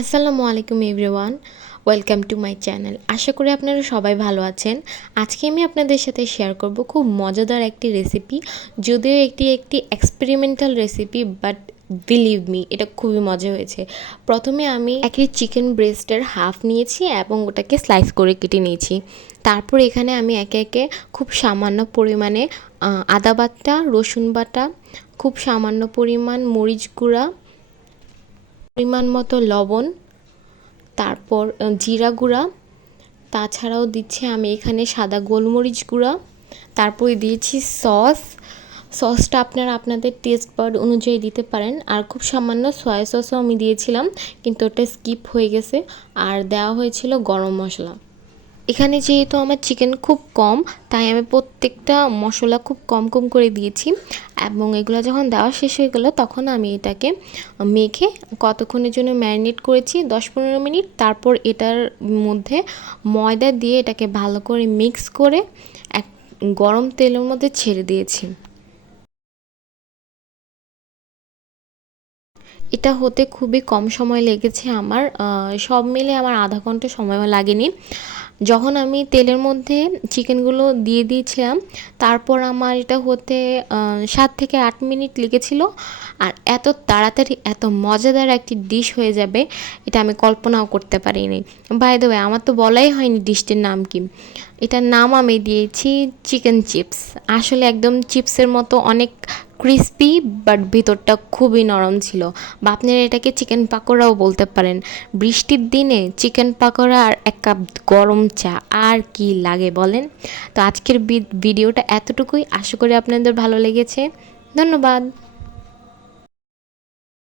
আসসালামু আলাইকুম everyone, welcome to my channel. আশা করি আপনারা সবাই ভালো আছেন। আজকে আমি আপনাদের সাথে শেয়ার করব খুব মজাদার একটি রেসিপি। যদিও একটি experimental recipe, but believe me, এটা খুবই মজা হয়েছে। প্রথমে আমি একটি চিকেন ব্রেস্টের হাফ নিয়েছি এবং ওটাকে স্লাইস করে কেটে নিয়েছি। তারপর এখানে আমি একে একে খুব সামান্য পরিমাণে আদা বাটা, রসুন বাটা, খুব সামান্য পরিমাণ মরিচ গুঁড়া, পরিমাণ মতো লবণ, তারপর জিরা গুঁড়া, তাছাড়াও দিচ্ছি আমি এখানে সাদা গোলমরিচ গুঁড়া, তারপরে দিয়েছি সসটা আপনারা আপনাদের টেস্ট বাড অনুযায়ী দিতে পারেন। আর খুব সামান্য সয়া সসও আমি দিয়েছিলাম, কিন্তু ওটা স্কিপ হয়ে গেছে। আর দেওয়া হয়েছিল গরম মশলা। এখানে যেহেতু আমার চিকেন খুব কম, তাই আমি প্রত্যেকটা মশলা খুব কম কম করে দিয়েছি। এবং এগুলো যখন দেওয়া শেষ হয়ে গেলো, তখন আমি এটাকে মেখে কতক্ষণের জন্য ম্যারিনেট করেছি, 10-15 মিনিট। তারপর এটার মধ্যে ময়দা দিয়ে এটাকে ভালো করে মিক্স করে এক গরম তেলের মধ্যে ছেড়ে দিয়েছি। এটা হতে খুবই কম সময় লেগেছে আমার, সব মিলে আমার আধা ঘন্টা সময়ও লাগেনি। যখন আমি তেলের মধ্যে চিকেনগুলো দিয়ে দিয়েছিলাম, তারপর আমার এটা হতে 7 থেকে 8 মিনিট লেগেছিল। আর এত তাড়াতাড়ি এত মজাদার একটি ডিশ হয়ে যাবে, এটা আমি কল্পনাও করতে পারিনি। বাই দ্য ওয়ে, আমার তো বলাই হয়নি ডিশটির নাম কি। এটার নাম আমি দিয়েছি চিকেন চিপস। আসলে একদম চিপসের মতো অনেক ক্রিস্পি, বাট ভিতরটা খুবই নরম ছিল। বা আপনারা এটাকে চিকেন পাকোড়াও বলতে পারেন। বৃষ্টির দিনে চিকেন পাকোড়া আর এক কাপ গরম চা, আর কি লাগে বলেন? তো আজকের ভিডিওটা এতটুকুই। আশা করি আপনাদের ভালো লেগেছে। ধন্যবাদ।